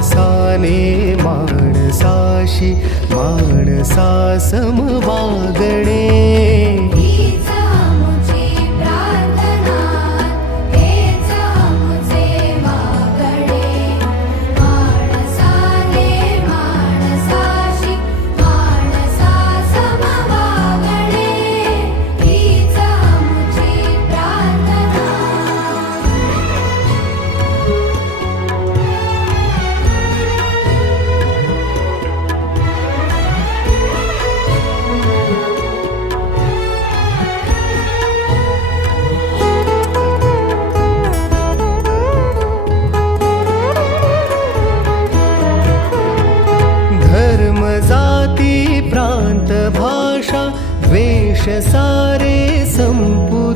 माणसाने माणसाशी माणसा सम वागणे. जाती प्रांत भाषा द्वेष सारे संपू